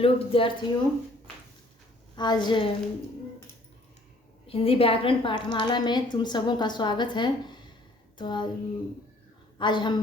Hello विद्यार्थियों, आज हिंदी व्याकरण पाठमाला में तुम सबों का स्वागत है। तो आज हम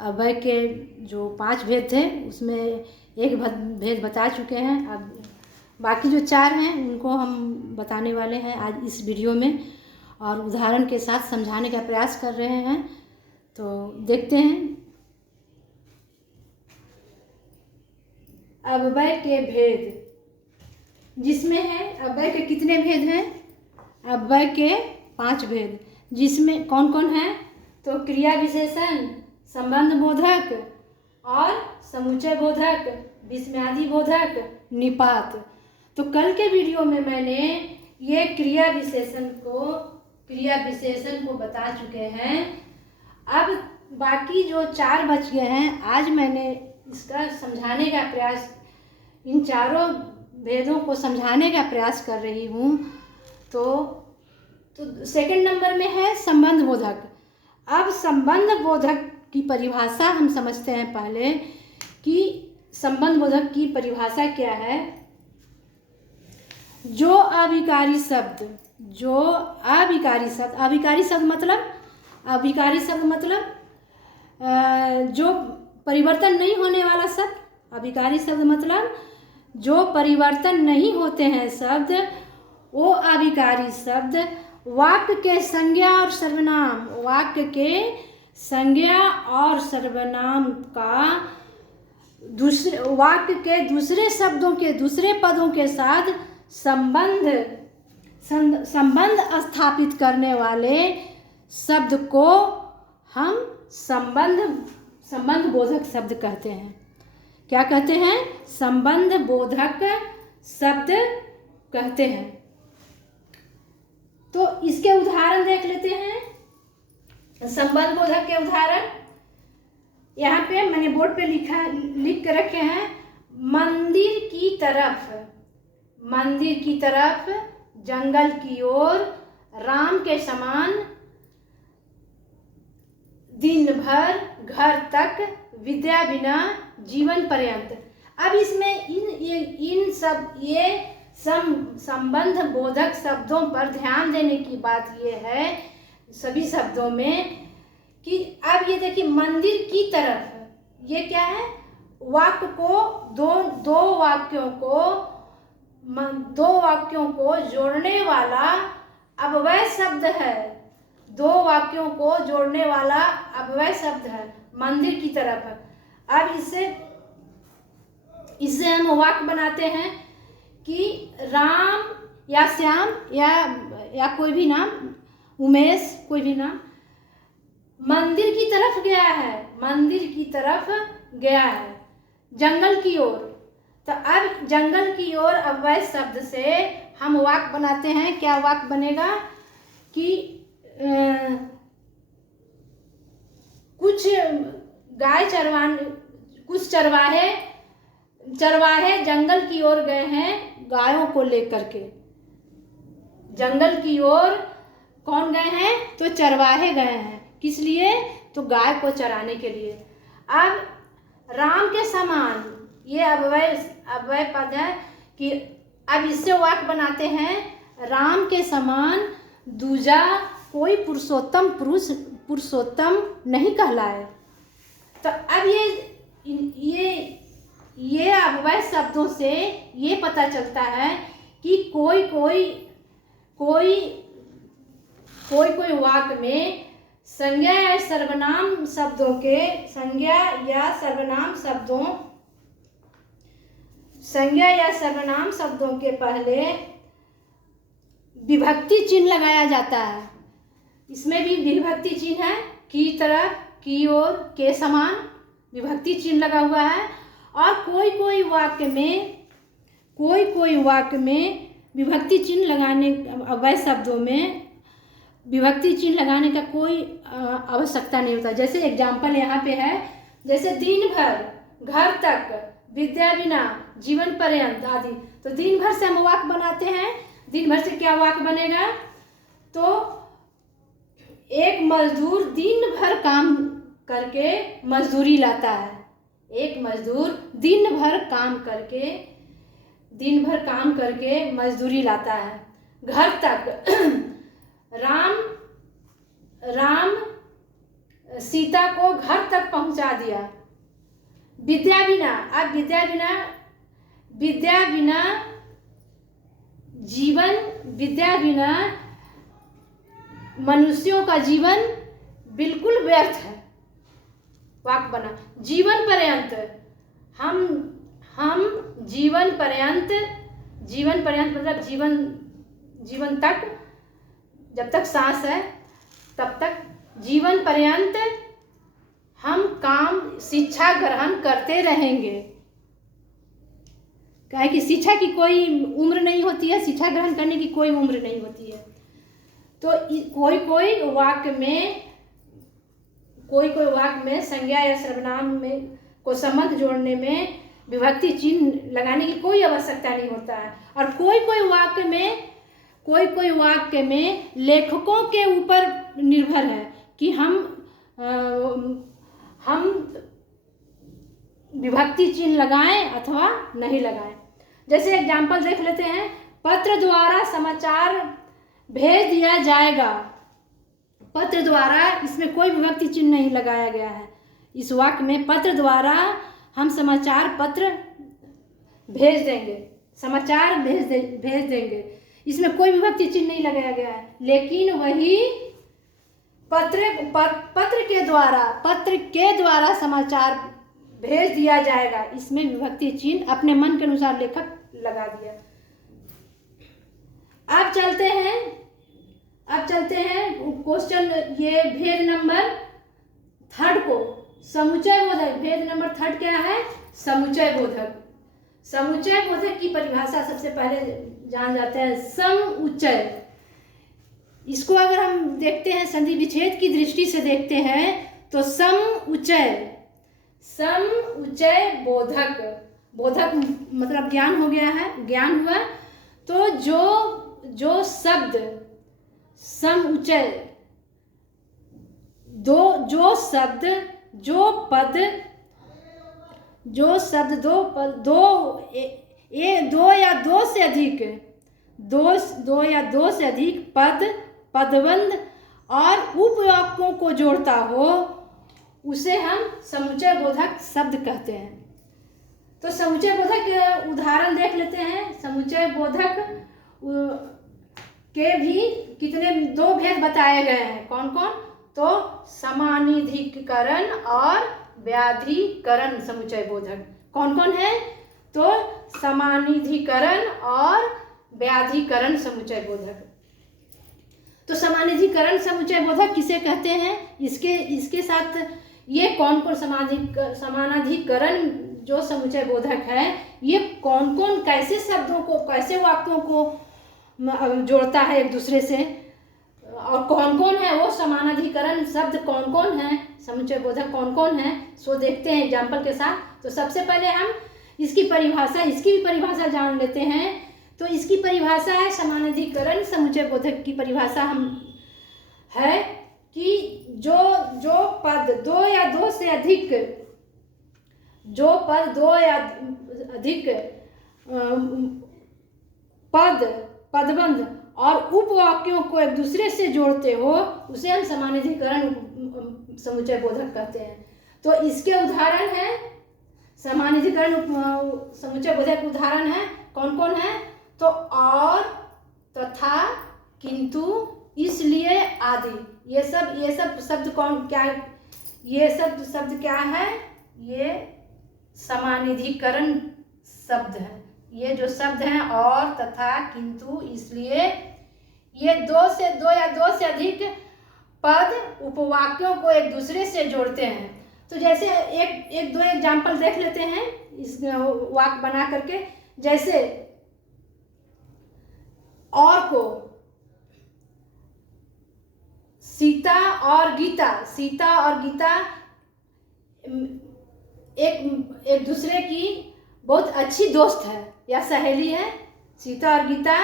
अव्यय के जो 5 भेद थे उसमें एक भेद बता चुके हैं। अब बाकी जो 4 हैं उनको हम बताने वाले हैं आज इस वीडियो में, और उदाहरण के साथ समझाने का प्रयास कर रहे हैं। तो देखते हैं। अव्यय के भेद, जिसमें है अव्यय के कितने भेद हैं? अव्यय के 5 भेद, जिसमें कौन कौन है? तो क्रिया विशेषण, संबंध बोधक और समुच्चय बोधक, विस्मयादि बोधक, निपात। तो कल के वीडियो में मैंने ये क्रिया विशेषण को बता चुके हैं। अब बाकी जो 4 बच गए हैं, आज मैंने इसका समझाने का प्रयास, इन चारों भेदों को समझाने का प्रयास कर रही हूँ। तो सेकंड नंबर में है संबंध बोधक। अब संबंध बोधक की परिभाषा हम समझते हैं पहले कि संबंध बोधक की परिभाषा क्या है। जो अविकारी शब्द मतलब जो परिवर्तन नहीं होने वाला शब्द। अविकारी शब्द मतलब जो परिवर्तन नहीं होते हैं शब्द, वो अविकारी शब्द वाक्य के संज्ञा और सर्वनाम का वाक्य के दूसरे शब्दों के दूसरे पदों के साथ संबंध स्थापित करने वाले शब्द को हम संबंध बोधक शब्द कहते हैं। क्या कहते हैं? संबंध बोधक शब्द कहते हैं। तो इसके उदाहरण देख लेते हैं। संबंध बोधक के उदाहरण यहाँ पे मैंने बोर्ड पे लिख के रखे हैं। मंदिर की तरफ, जंगल की ओर, राम के समान, दिन भर, घर तक, विद्या बिना, जीवन पर्यंत। अब इसमें ये संबंध बोधक शब्दों पर ध्यान देने की बात ये है सभी शब्दों में कि अब ये देखिए, मंदिर की तरफ, ये क्या है? वाक्य को दो वाक्यों को जोड़ने वाला अव्यय शब्द है। 2 वाक्यों को जोड़ने वाला अव्यय शब्द है मंदिर की तरफ। अब इससे हम वाक्य बनाते हैं कि राम या श्याम या कोई भी नाम, उमेश, कोई भी नाम मंदिर की तरफ गया है जंगल की ओर। तो अब जंगल की ओर अव्यय शब्द से हम वाक्य बनाते हैं। क्या वाक्य बनेगा कि कुछ चरवाहे जंगल की ओर गए हैं गायों को लेकर के। जंगल की ओर कौन गए हैं? तो चरवाहे गए हैं। किस लिए? तो गाय को चराने के लिए। अब राम के समान, ये अव्यय पद है कि अब इससे वाक्य बनाते हैं। राम के समान दूजा कोई पुरुषोत्तम नहीं कहलाए। तो अब ये अव्यय शब्दों से ये पता चलता है कि कोई वाक्य में संज्ञा या सर्वनाम शब्दों के पहले विभक्ति चिन्ह लगाया जाता है। इसमें भी विभक्ति चिन्ह है, की तरफ, की ओर, के समान विभक्ति चिन्ह लगा हुआ है। और कोई वाक्य में विभक्ति चिन्ह लगाने, अव्यय शब्दों में विभक्ति चिन्ह लगाने का कोई आवश्यकता नहीं होता। जैसे एग्जाम्पल यहाँ पे है, जैसे दिन भर, घर तक, विद्या बिना, जीवन पर्यंत आदि। तो दिन भर से हम वाक्य बनाते हैं। दिन भर से क्या वाक्य बनेगा? तो एक मजदूर दिन भर काम करके मजदूरी लाता है। एक मजदूर दिन भर काम करके दिन भर काम करके मजदूरी लाता है घर तक। राम सीता को घर तक पहुंचा दिया। विद्या बिना, अब विद्या बिना जीवन, विद्या बिना मनुष्यों का जीवन बिल्कुल व्यर्थ है। वाक्य बना, जीवन पर्यंत, हम जीवन पर्यंत मतलब जीवन तक, जब तक सांस है तब तक जीवन पर्यंत हम काम शिक्षा ग्रहण करते रहेंगे। क्या है कि शिक्षा की कोई उम्र नहीं होती है, शिक्षा ग्रहण करने की कोई उम्र नहीं होती है। तो कोई वाक्य में संज्ञा या सर्वनाम में को संबंध जोड़ने में विभक्ति चिन्ह लगाने की कोई आवश्यकता नहीं होता है। और कोई वाक्य में लेखकों के ऊपर निर्भर है कि हम विभक्ति चिन्ह लगाएं अथवा नहीं लगाएं। जैसे एग्जाम्पल देख लेते हैं, पत्र द्वारा समाचार भेज दिया जाएगा। पत्र द्वारा, इसमें कोई विभक्ति चिन्ह नहीं लगाया गया है। इस वाक्य में पत्र द्वारा हम समाचार पत्र भेज देंगे, समाचार भेज देंगे, इसमें कोई विभक्ति चिन्ह नहीं लगाया गया है। लेकिन वही पत्र के द्वारा समाचार भेज दिया जाएगा, इसमें विभक्ति चिन्ह अपने मन के अनुसार लेखक लगा दिया। अब चलते हैं क्वेश्चन, ये भेद नंबर 3 को, समुच्चय बोधक। भेद नंबर 3 क्या है? समुच्चय बोधक। समुच्चय बोधक की परिभाषा सबसे पहले जान जाते हैं, समुच्चय। इसको अगर हम देखते हैं संधि विच्छेद की दृष्टि से देखते हैं तो समुच्चय बोधक मतलब ज्ञान हो गया है, ज्ञान हुआ। तो जो शब्द समुच्चय, दो या दो से अधिक पद, पदबंध और उपवाक्यों को जोड़ता हो, उसे हम समुच्चय बोधक शब्द कहते हैं। तो समुच्चय बोधक के उदाहरण देख लेते हैं। समुच्चय बोधक के भी कितने 2 भेद बताए गए हैं। कौन कौन? तो समानाधिकरण और व्याधिकरण समुच्चय बोधक। कौन कौन है? तो समानाधिकरण और व्याधिकरण समुच्चय बोधक। तो समानाधिकरण समुच्चय बोधक किसे कहते हैं? इसके साथ ये कौन कौन समानाधिकरण जो समुच्चय बोधक है, ये कौन कौन कैसे शब्दों को, कैसे वाक्यों को जोड़ता है एक दूसरे से, और कौन कौन है वो समानाधिकरण शब्द, कौन कौन है समुच्चय बोधक, कौन कौन है, सो देखते हैं एग्जाम्पल के साथ। तो सबसे पहले हम इसकी भी परिभाषा जान लेते हैं। तो इसकी परिभाषा है, समानाधिकरण समुच्चय बोधक की परिभाषा हम है कि जो पद 2 या 2 से अधिक, जो पद 2 या अधिक पदबंध और उपवाक्यों को एक दूसरे से जोड़ते हो, उसे हम समानाधिकरण समुच्चय बोधक कहते हैं। तो इसके उदाहरण है, समानाधिकरण समुच्चय बोधक उदाहरण है कौन कौन है? तो और, तथा, किंतु, इसलिए आदि। ये सब शब्द ये सब शब्द क्या है? ये समानाधिकरण शब्द है। ये जो शब्द हैं और, तथा, किंतु, इसलिए, ये 2 या 2 से अधिक पद उपवाक्यों को एक दूसरे से जोड़ते हैं। तो जैसे एक 2 एग्जाम्पल देख लेते हैं इस वाक्य बना करके। जैसे और को सीता और गीता एक दूसरे की बहुत अच्छी दोस्त है या सहेली है। सीता और गीता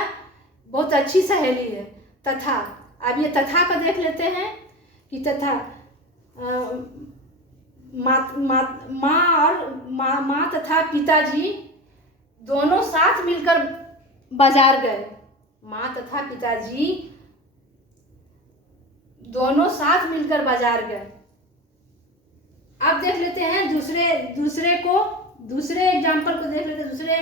बहुत अच्छी सहेली है। तथा, अब ये तथा का देख लेते हैं कि तथा माँ तथा पिताजी दोनों साथ मिलकर बाजार गए। माँ तथा पिताजी दोनों साथ मिलकर बाजार गए। अब देख लेते हैं दूसरे एग्जाम्पल को देख लेते हैं। दूसरे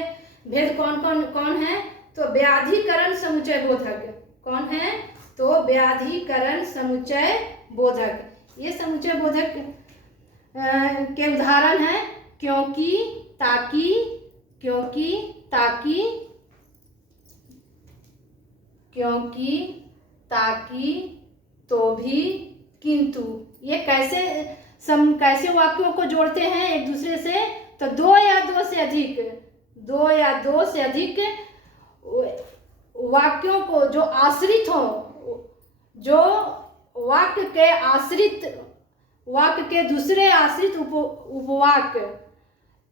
भेद कौन है? तो व्याधिकरण समुच्चय बोधक। कौन है? तो व्याधिकरण समुच्चय बोधक। ये समुच्चय बोधक के उदाहरण हैं क्योंकि, ताकि, क्योंकि, ताकि, क्योंकि, ताकि, तो भी, किंतु। ये कैसे वाक्यों को जोड़ते हैं एक दूसरे से? तो दो या दो से अधिक वाक्यों को जो आश्रित हो, जो वाक्य के दूसरे आश्रित उपवाक्य,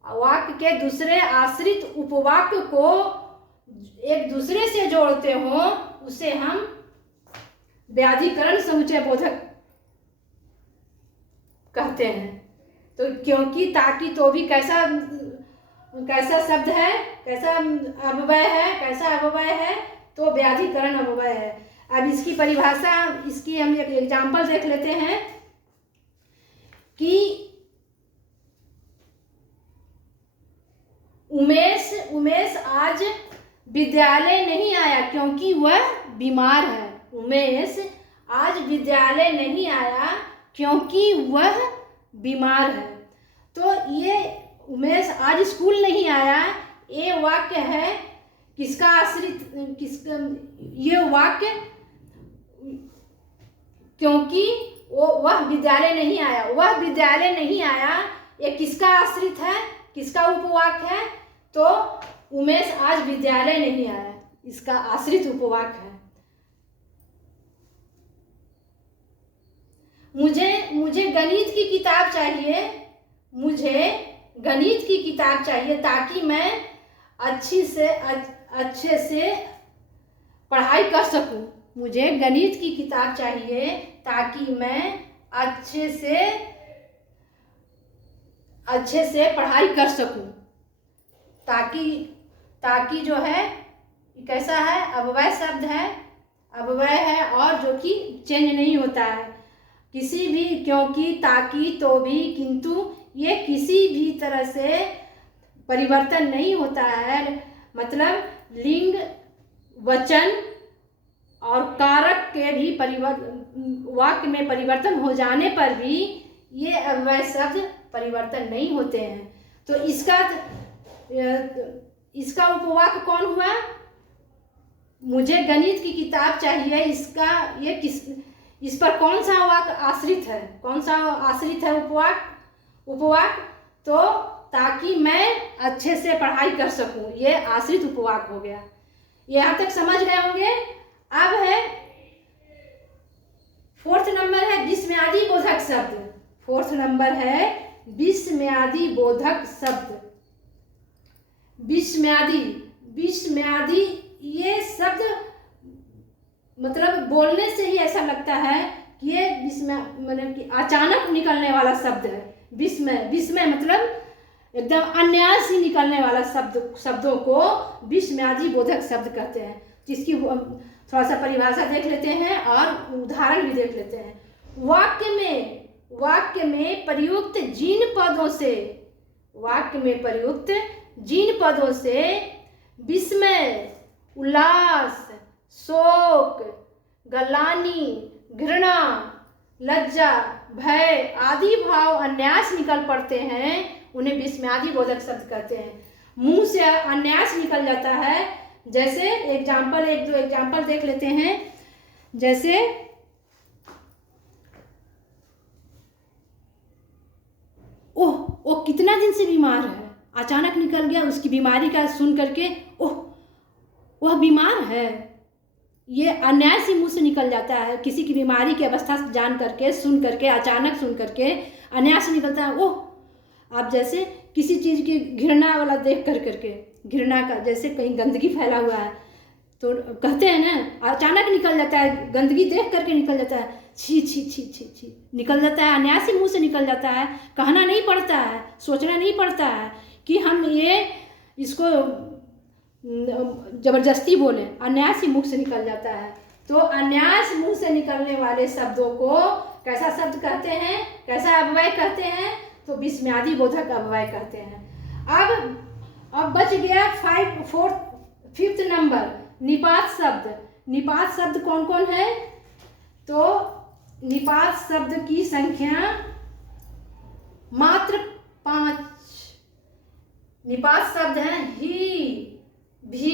वाक्य के दूसरे आश्रित उपवाक्य को एक दूसरे से जोड़ते हो, उसे हम व्याधिकरण समुच्चय बोधक कहते हैं। तो क्योंकि, ताकि, तो भी कैसा शब्द है? कैसा अव्यय है? तो व्याधिकरण अव्यय है। अब इसकी परिभाषा, इसकी हम एक एग्जाम्पल देख लेते हैं कि उमेश आज विद्यालय नहीं आया क्योंकि वह बीमार है। उमेश आज विद्यालय नहीं आया क्योंकि वह बीमार है। तो ये उमेश आज स्कूल नहीं आया, ये वाक्य है किसका आश्रित? ये वाक्य क्योंकि वह विद्यालय नहीं आया, ये किसका आश्रित है? किसका उपवाक्य है? तो उमेश आज विद्यालय नहीं आया, इसका आश्रित उपवाक्य है। मुझे गणित की किताब चाहिए, ताकि मैं अच्छे से पढ़ाई कर सकूं। मुझे गणित की किताब चाहिए ताकि मैं अच्छे से पढ़ाई कर सकूं। ताकि जो है कैसा है? अव्यय शब्द है, अव्यय है और जो कि चेंज नहीं होता है। किसी भी, क्योंकि, ताकि, तो भी, किंतु, ये किसी भी तरह से परिवर्तन नहीं होता है। मतलब लिंग, वचन और कारक के भी वाक्य में परिवर्तन हो जाने पर भी ये अव्यय शब्द परिवर्तन नहीं होते हैं। तो इसका उपवाक्य कौन हुआ? मुझे गणित की किताब चाहिए। इस पर कौन सा वाक्य आश्रित है? कौन सा आश्रित है उपवाक्य? तो ताकि मैं अच्छे से पढ़ाई कर सकूं, ये आश्रित उपवाक्य हो गया। यहाँ तक समझ गए होंगे। अब है 4th नंबर है विस्मयादि बोधक शब्द। 4th नंबर है विस्मयादि बोधक शब्द। विस्मयादि ये शब्द मतलब बोलने से ही ऐसा लगता है कि ये मतलब कि अचानक निकलने वाला शब्द है। विस्मय मतलब एकदम अनायास ही निकलने वाला शब्दों को विस्मयादि बोधक शब्द कहते हैं। जिसकी थोड़ा सा परिभाषा देख लेते हैं और उदाहरण भी देख लेते हैं। वाक्य में प्रयुक्त जिन पदों से विस्मय, उल्लास, शोक, गलानी, घृणा, लज्जा, भय आदि भाव अनायास निकल पड़ते हैं, उन्हें विस्मयादि बोधक शब्द कहते हैं। मुंह से अनायास निकल जाता है। जैसे एक दो एग्जाम्पल देख लेते हैं। जैसे ओह कितना दिन से बीमार है, अचानक निकल गया। उसकी बीमारी का सुन करके वह बीमार है, ये अनायास ही मुंह से निकल जाता है। किसी की बीमारी की अवस्था जान करके, सुन करके, अचानक सुन करके अनायास निकलता है आप जैसे किसी चीज़ की घृणा वाला देख करके, घृणा का, जैसे कहीं गंदगी फैला हुआ है तो कहते हैं ना, अचानक निकल जाता है, गंदगी देख करके निकल जाता है, छी छी छी छी छी निकल जाता है, अनायास ही मुँह से निकल जाता है। कहना नहीं पड़ता है, सोचना नहीं पड़ता है कि हम इसको ज़बरदस्ती बोले, अन्यास ही मुख से निकल जाता है। तो अन्यास मुंह से निकलने वाले शब्दों को कैसा शब्द कहते हैं, कैसा अव्यय कहते हैं? तो विस्मयादि बोधक अव्यय कहते हैं। अब बच गया फिफ्थ नंबर, निपात शब्द। निपात शब्द कौन कौन है? तो निपात शब्द की संख्या मात्र 5 निपात शब्द हैं। ही, भी,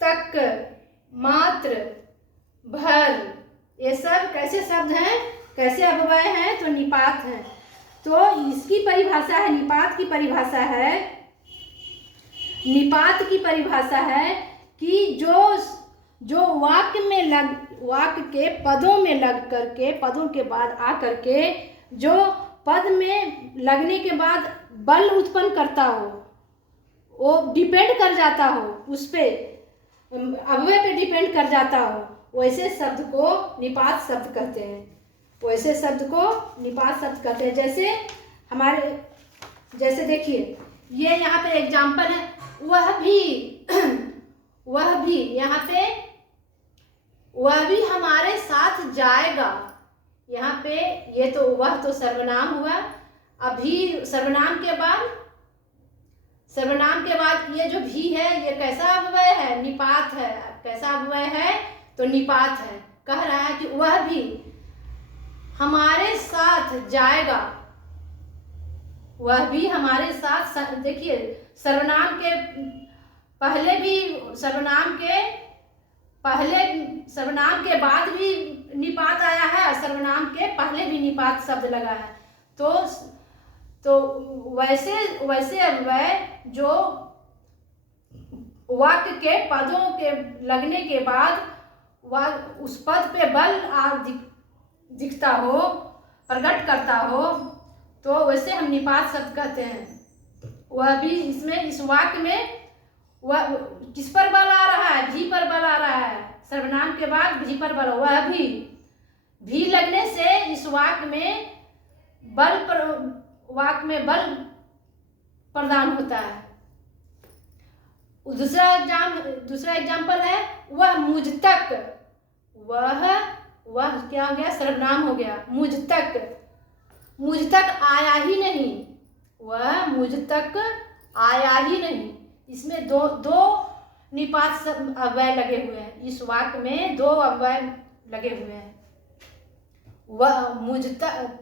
तक, मात्र, भर, ये सब कैसे शब्द हैं, कैसे अव्यय हैं? तो निपात हैं। तो इसकी परिभाषा है, निपात की परिभाषा है, निपात की परिभाषा है कि जो वाक्य के पदों में लग करके, पदों के बाद आ करके, जो पद में लगने के बाद बल उत्पन्न करता हो, वो डिपेंड कर जाता हो, उस पे अव्यय पे डिपेंड कर जाता हो, वैसे शब्द को निपात शब्द कहते हैं। वैसे शब्द को निपात शब्द कहते हैं। जैसे देखिए, ये यहाँ पे एग्जाम्पल है, वह भी यहाँ पे वह भी हमारे साथ जाएगा। यहाँ पे ये तो वह तो सर्वनाम हुआ। अभी सर्वनाम के बाद ये जो भी है, ये कैसा अव्यय है? निपात है। कैसा अव्यय है? तो निपात है। कह रहा है कि वह भी हमारे साथ जाएगा, वह भी हमारे साथ। देखिए, सर्वनाम के बाद भी निपात आया है, सर्वनाम के पहले भी निपात शब्द लगा है। तो वैसे अव्यय जो वाक्य के पदों के लगने के बाद उस पद पे बल दिखता हो, प्रकट करता हो, तो वैसे हम निपात शब्द कहते हैं। वह भी इसमें, इस वाक्य में वह किस पर बल आ रहा है? भी पर बल आ रहा है। सर्वनाम के बाद भी पर बल, वह भी लगने से इस वाक्य में बल प्रदान होता है। दूसरा एग्जाम्पल है, वह मुझ तक। वह क्या हो गया? सर्वनाम हो गया। मुझ तक आया ही नहीं, वह मुझ तक आया ही नहीं। इसमें दो निपात अव्यय लगे हुए हैं। इस वाक्य में 2 अव्यय लगे हुए हैं, वह, मुझ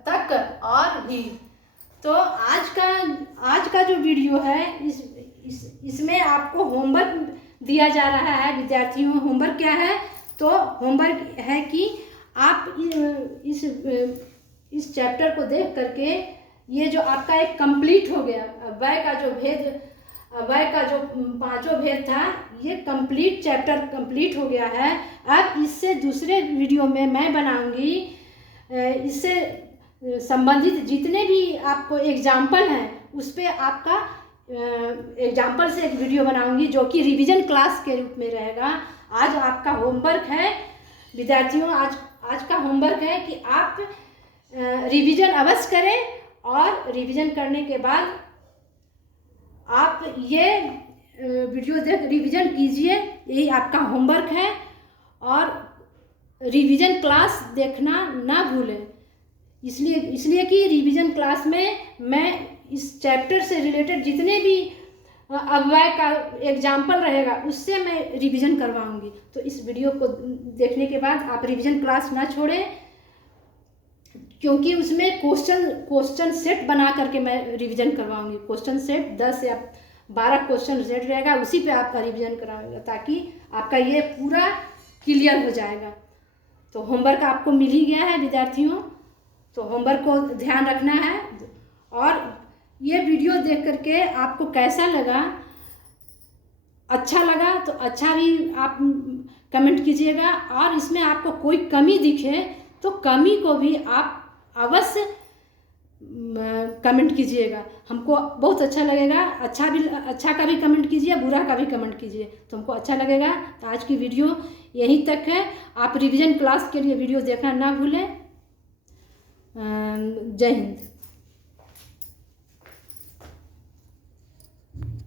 तक और भी। तो आज का जो वीडियो है, इसमें आपको होमवर्क दिया जा रहा है विद्यार्थियों। होमवर्क क्या है? तो होमवर्क है कि आप इस चैप्टर को देख करके, ये जो आपका एक कंप्लीट हो गया, अव्यय का जो 5 भेद था, ये कंप्लीट चैप्टर कंप्लीट हो गया है। अब इससे दूसरे वीडियो में मैं बनाऊंगी, इससे संबंधित जितने भी आपको एग्जाम्पल हैं, उस पर आपका एग्जाम्पल से एक वीडियो बनाऊंगी, जो कि रिवीजन क्लास के रूप में रहेगा। आज आपका होमवर्क है विद्यार्थियों, आज का होमवर्क है कि आप रिवीजन अवश्य करें, और रिवीजन करने के बाद आप ये वीडियो देख रिवीजन कीजिए। यही आपका होमवर्क है। और रिवीजन क्लास देखना ना भूलें, इसलिए कि रिवीजन क्लास में मैं इस चैप्टर से रिलेटेड जितने भी अव्यय का एग्जाम्पल रहेगा, उससे मैं रिवीजन करवाऊंगी। तो इस वीडियो को देखने के बाद आप रिवीजन क्लास ना छोड़ें, क्योंकि उसमें क्वेश्चन सेट बना करके मैं रिवीजन करवाऊंगी। क्वेश्चन सेट 10 या 12 क्वेश्चन सेट रहेगा, उसी पे आपका रिवीजन कराऊंगा, ताकि आपका ये पूरा क्लियर हो जाएगा। तो होमवर्क आपको मिल ही गया है विद्यार्थियों, तो होमवर्क को ध्यान रखना है। और ये वीडियो देख करके आपको कैसा लगा? अच्छा लगा तो अच्छा भी आप कमेंट कीजिएगा, और इसमें आपको कोई कमी दिखे तो कमी को भी आप अवश्य कमेंट कीजिएगा। हमको बहुत अच्छा लगेगा। अच्छा का भी कमेंट कीजिए, बुरा का भी कमेंट कीजिए, तो हमको अच्छा लगेगा। तो आज की वीडियो यहीं तक है। आप रिवीजन क्लास के लिए वीडियो देखना ना भूलें। जय हिंद।